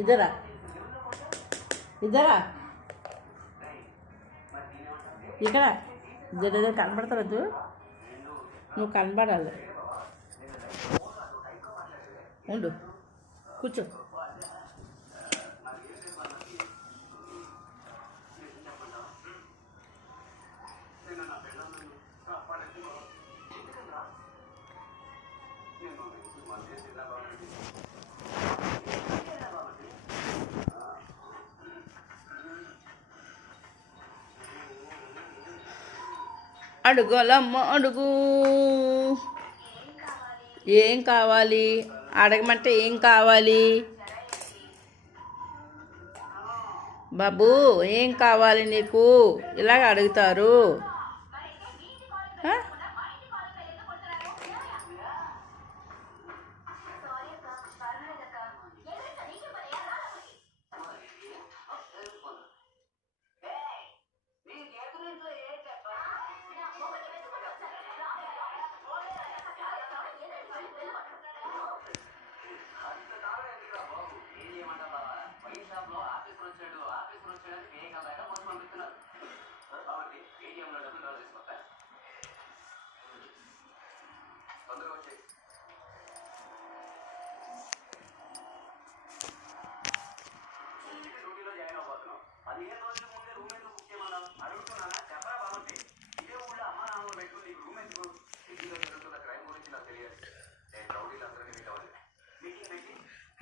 ఇదరా ఇదరా ఇక్కడ దగ్గర కనబడతావద్దు, నువ్వు కనబడాలి. ఉండు, కూర్చో. అడుగోలమ్మ అడుగు, ఏం కావాలి? అడగమంటే ఏం కావాలి బాబు? ఏం కావాలి నీకు? ఇలాగ అడుగుతారు.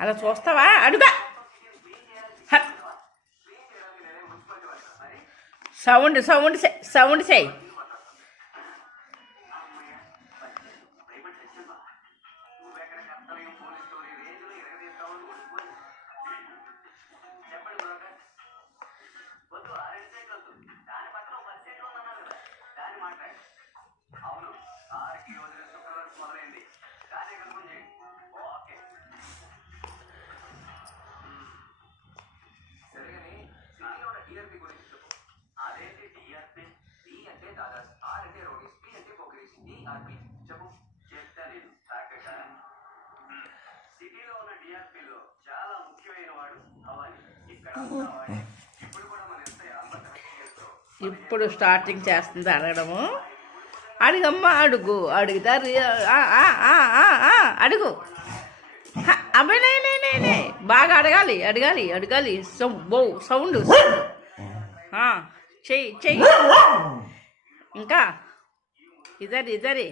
అలా చూస్తావా? అడుగా. సౌండ్ సౌండ్ సౌండ్ చేయి. ఇప్పుడు స్టార్టింగ్ చేస్తుంది అడగడము. అడుగమ్మా అడుగు, అడుగుతారు. అడుగు అబ్బాయి, బాగా అడగాలి అడగాలి అడగాలి. సౌండ్ చెయ్యి చెయ్యి. ఇంకా ఇదరి